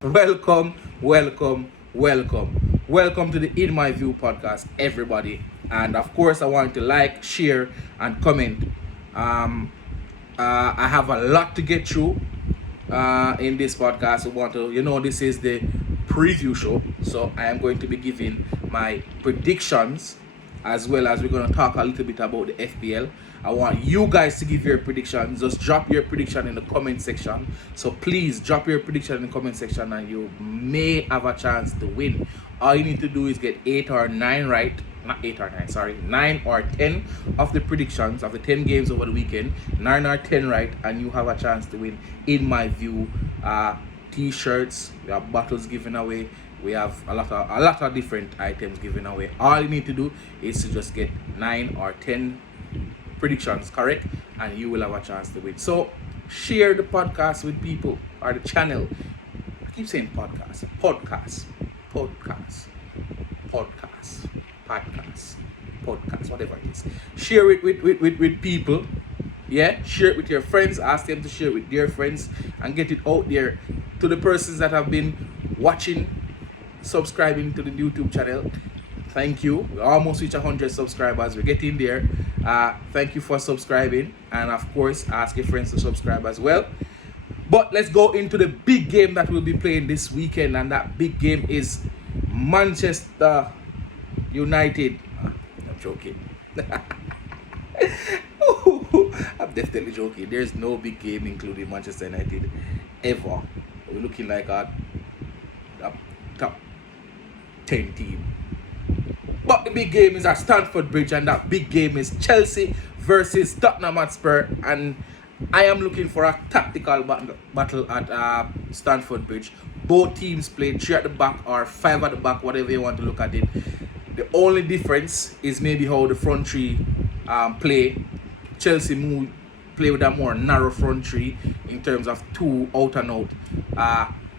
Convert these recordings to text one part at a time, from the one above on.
Welcome, welcome, welcome. Welcome to the In My View podcast, everybody. And of course, I want to like, share, and comment. Um, I have a lot to get through in this podcast. This is the preview show. So I am going to be giving my predictions as well as we're going to talk a little bit about the FPL. I want you guys to give your predictions. Just drop your prediction in the comment section. So please drop your prediction in the comment section and you may have a chance to win. All you need to do is get 8 or 9 right. Not 8 or 9, sorry. 9 or 10 of the predictions of the 10 games over the weekend. 9 or 10 right and you have a chance to win, in my view. T-shirts, we have bottles given away. We have a lot of different items given away. All you need to do is to just get 9 or 10 predictions correct and you will have a chance to win. So share the podcast with people, or the channel. I keep saying podcast, whatever it is. Share it with people. Yeah, share it with your friends. Ask them to share it with their friends and get it out there to the persons that have been watching, subscribing to the YouTube channel. Thank you. We almost reach 100 subscribers. We're getting there. Thank you for subscribing, and of course ask your friends to subscribe as well. But let's go into the big game that we'll be playing this weekend, and that big game is Manchester United. I'm joking. I'm definitely joking. There's no big game including Manchester United ever. We're looking like a top 10 team. But the big game is at Stamford Bridge, and that big game is Chelsea versus Tottenham Hotspur. And I am looking for a tactical battle at Stamford Bridge. Both teams play 3 at the back or 5 at the back, whatever you want to look at it. The only difference is maybe how the front three play. Chelsea play with a more narrow front three in terms of 2 out and out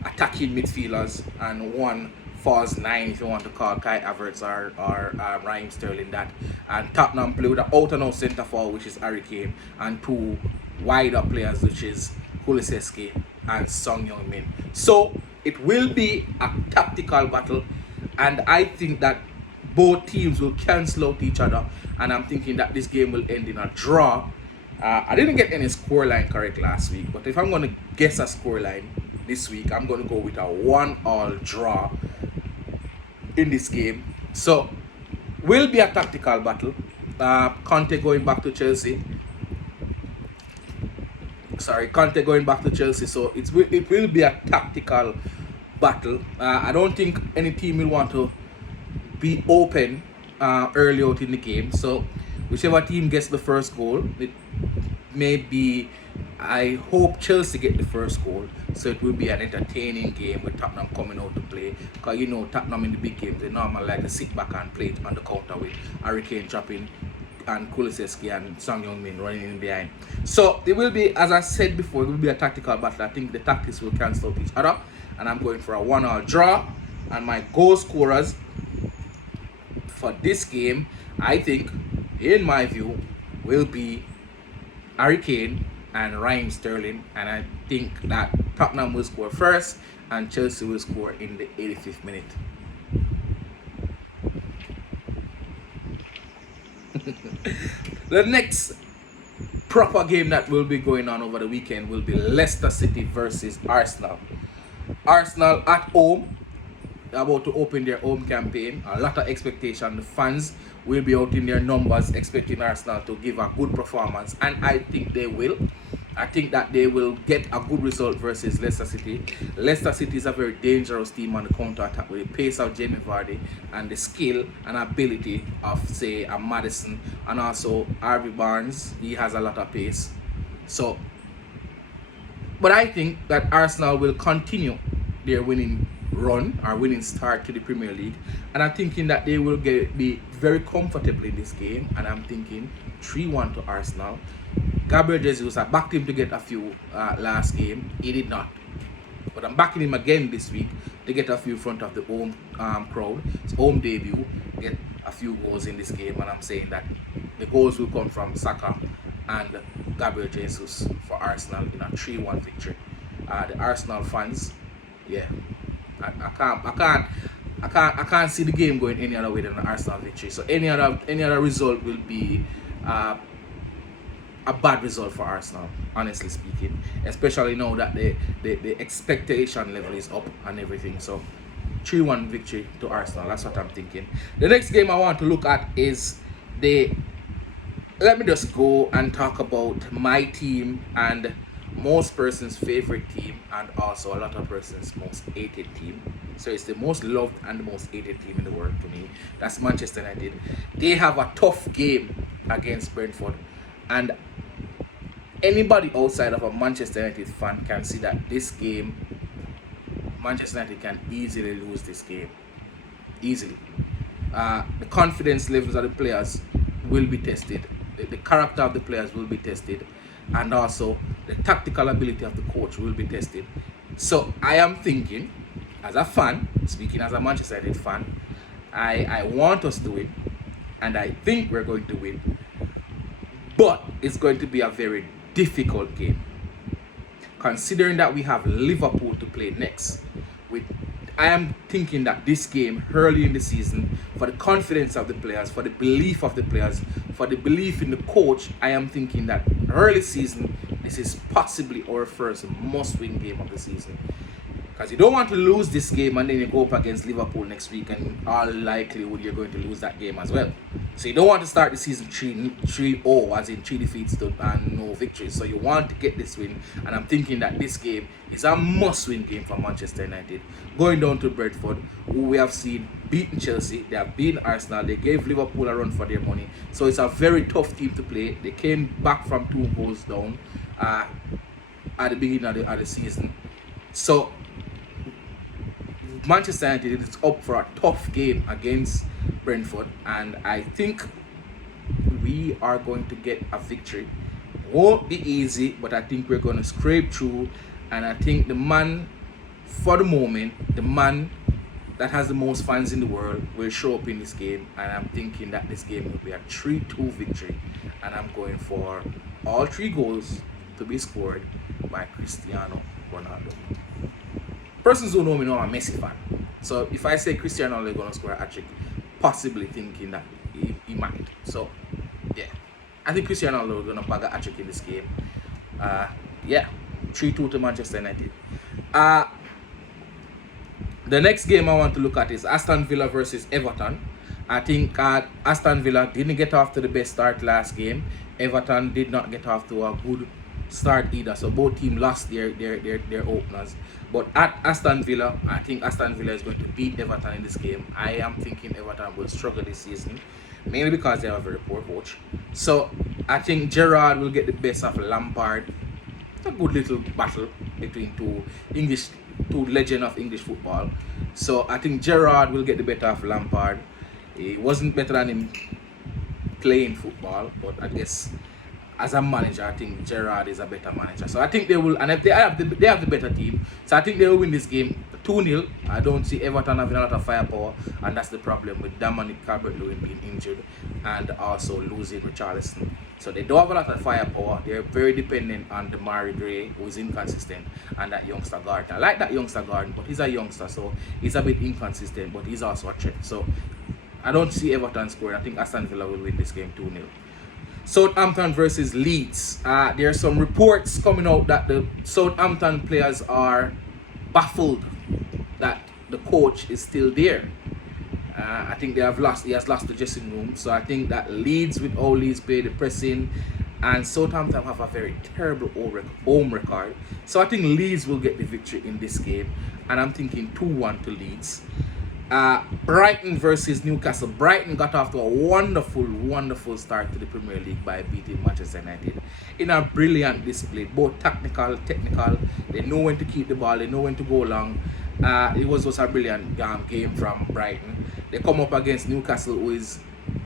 attacking midfielders and 1 false 9, if you want to call Kai Havertz or Raheem Sterling that. And Tottenham play with an out and out centre forward, which is Harry Kane, and 2 wider players, which is Kulusevski and Son Heung-min. So it will be a tactical battle, and I think that both teams will cancel out each other, and I'm thinking that this game will end in a draw. I didn't get any scoreline correct last week, but if I'm going to guess a scoreline this week, I'm going to go with a 1-1 draw in this game. So will be a tactical battle. Conte going back to Chelsea. So it will be a tactical battle. I don't think any team will want to be open early out in the game. So whichever team gets the first goal, it may be, I hope Chelsea get the first goal, so it will be an entertaining game with Tottenham coming out to play. Because Tottenham in the big games, they normally like to sit back and play it on the counter with Harry Kane dropping and Kulusevski and Son Heung-min running in behind. So it will be, as I said before, it will be a tactical battle. I think the tactics will cancel out each other, and I'm going for a 1-1 draw. And my goal scorers for this game, I think, in my view, will be Harry Kane and Raheem Sterling, and I think that Tottenham will score first and Chelsea will score in the 85th minute. The next proper game that will be going on over the weekend will be Leicester City versus Arsenal. Arsenal at home, they're about to open their home campaign. A lot of expectation. The fans will be out in their numbers expecting Arsenal to give a good performance, and I think they will. I think that they will get a good result versus Leicester City. Leicester City is a very dangerous team on the counter-attack with the pace of Jamie Vardy and the skill and ability of, say, a Maddison, and also Harvey Barnes. He has a lot of pace. But I think that Arsenal will continue their winning run or winning start to the Premier League, and I'm thinking that they will be very comfortable in this game, and I'm thinking 3-1 to Arsenal. Gabriel Jesus, I backed him to get a few last game. He did not. But I'm backing him again this week to get a few in front of the home crowd. His home debut, get a few goals in this game. And I'm saying that the goals will come from Saka and Gabriel Jesus for Arsenal in a 3-1 victory. The Arsenal fans yeah, I can't see the game going any other way than an Arsenal victory. So any other result will be uh, a bad result for Arsenal, honestly speaking. Especially now that the expectation level is up and everything. So 3-1 victory to Arsenal. That's what I'm thinking. The next game I want to look at is the. Let me just go and talk about my team and most person's favorite team, and also a lot of person's most hated team. So it's the most loved and the most hated team in the world to me. That's Manchester United. They have a tough game against Brentford, and anybody outside of a Manchester United fan can see that this game, Manchester United can easily lose this game. Easily. The confidence levels of the players will be tested. The character of the players will be tested. And also the tactical ability of the coach will be tested. So I am thinking, as a fan, speaking as a Manchester United fan, I want us to win. And I think we're going to win. But it's going to be a very difficult game, considering that we have Liverpool to play next. I am thinking that this game early in the season, for the confidence of the players, for the belief of the players, for the belief in the coach, I am thinking that early season, this is possibly our first must-win game of the season. Because you don't want to lose this game and then you go up against Liverpool next week, and all likelihood you're going to lose that game as well. So you don't want to start the season 3-0, as in 3 defeats and no victories. So you want to get this win, and I'm thinking that this game is a must-win game for Manchester United. Going down to Brentford, who we have seen beaten Chelsea, they have beaten Arsenal, they gave Liverpool a run for their money. So it's a very tough team to play. They came back from 2 goals down at the beginning of the season. So Manchester United is up for a tough game against Brentford, and I think we are going to get a victory. Won't be easy, but I think we're going to scrape through, and I think the man, for the moment, the man that has the most fans in the world will show up in this game, and I'm thinking that this game will be a 3-2 victory, and I'm going for all 3 goals to be scored by Cristiano Ronaldo. Persons who know me know I'm a Messi fan. So if I say Cristiano Ronaldo is going to score a hat-trick, possibly thinking that he might. So, yeah. I think Cristiano Ronaldo is going to bag a hat-trick in this game. 3-2 to Manchester United. The next game I want to look at is Aston Villa versus Everton. I think Aston Villa didn't get off to the best start last game. Everton did not get off to a good start either. So both teams lost their openers. But at Aston Villa, I think Aston Villa is going to beat Everton in this game. I am thinking Everton will struggle this season, mainly because they have a very poor coach. So I think Gerrard will get the best of Lampard. It's a good little battle between two legends of English football. So I think Gerrard will get the better of Lampard. He wasn't better than him playing football, but I guess as a manager, I think Gerrard is a better manager. So I think they will, and if they have the better team, so I think they will win this game 2-0. I don't see Everton having a lot of firepower, and that's the problem with Dominic Calvert-Lewin being injured and also losing Richarlison. So they don't have a lot of firepower. They're very dependent on Demarai Gray, who is inconsistent, and that youngster Gordon. I like that youngster Gordon, but he's a youngster, so he's a bit inconsistent, but he's also a threat. So I don't see Everton scoring. I think Aston Villa will win this game 2-0. Southampton versus Leeds. There are some reports coming out that the Southampton players are baffled that the coach is still there. I think he has lost the dressing room. So I think that Leeds, with all Leeds play the pressing, and Southampton have a very terrible home record. So I think Leeds will get the victory in this game, and I'm thinking 2-1 to Leeds. Brighton versus Newcastle. Brighton got off to a wonderful start to the Premier League by beating Manchester United in a brilliant display, both technical. They know when to keep the ball, they know when to go long. It was just a brilliant game from Brighton. They come up against Newcastle, who is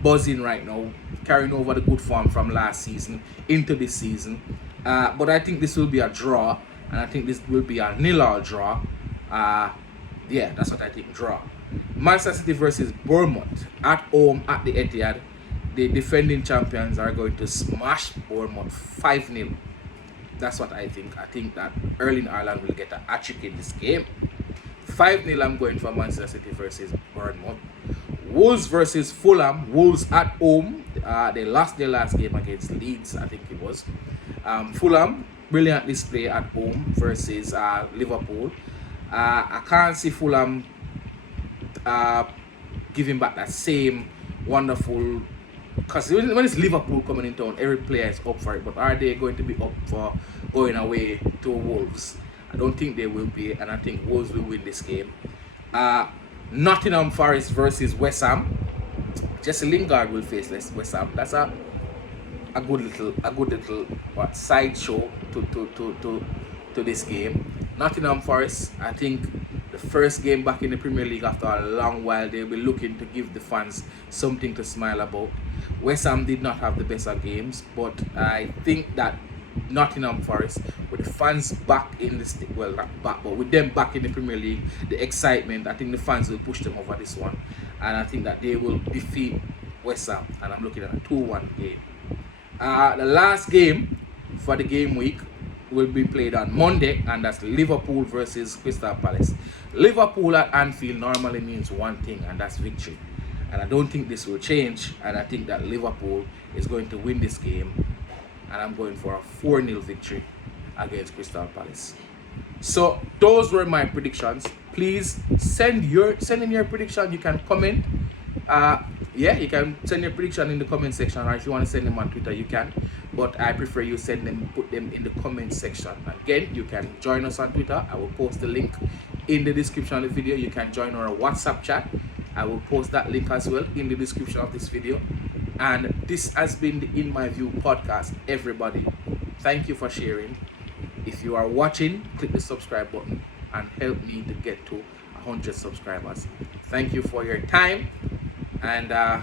buzzing right now, carrying over the good form from last season into this season. But I think this will be a draw, and I think this will be a 0-0 draw. That's what I think, draw. Manchester City versus Bournemouth at home at the Etihad. The defending champions are going to smash Bournemouth 5-0. That's what I think. I think that Erling Haaland will get a hat-trick in this game. 5-0 I'm going for Manchester City versus Bournemouth. Wolves versus Fulham. Wolves at home. They lost their last game against Leeds, I think it was. Fulham, brilliant display at home versus Liverpool. I can't see Fulham giving back that same wonderful, because when it's Liverpool coming in town, every player is up for it. But are they going to be up for going away to Wolves? I don't think they will be, and I think Wolves will win this game. Nottingham Forest versus West Ham. Jesse Lingard will face West Ham. That's a good little what sideshow to this game. Nottingham Forest, I think the first game back in the Premier League after a long while, they'll be looking to give the fans something to smile about. West Ham did not have the best of games, but I think that Nottingham Forest, with the fans back in the well, not back, but with them back in the Premier League, the excitement, I think the fans will push them over this one, and I think that they will defeat West Ham, and I'm looking at a 2-1 game. The last game for the game week will be played on Monday, and that's Liverpool versus Crystal Palace. Liverpool at Anfield normally means one thing, and that's victory. And I don't think this will change, and I think that Liverpool is going to win this game, and I'm going for a 4-0 victory against Crystal Palace. So those were my predictions. Please send in your prediction. You can comment. Yeah, you can send your prediction in the comment section, or if you want to send them on Twitter, you can. But I prefer you put them in the comment section. Again, you can join us on Twitter. I will post the link in the description of the video. You can join our WhatsApp chat. I will post that link as well in the description of this video. And this has been the In My View podcast. Everybody, thank you for sharing. If you are watching, click the subscribe button and help me to get to 100 subscribers. Thank you for your time, and I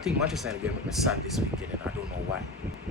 think Manchester United are going to make me sad this weekend, and I don't know why.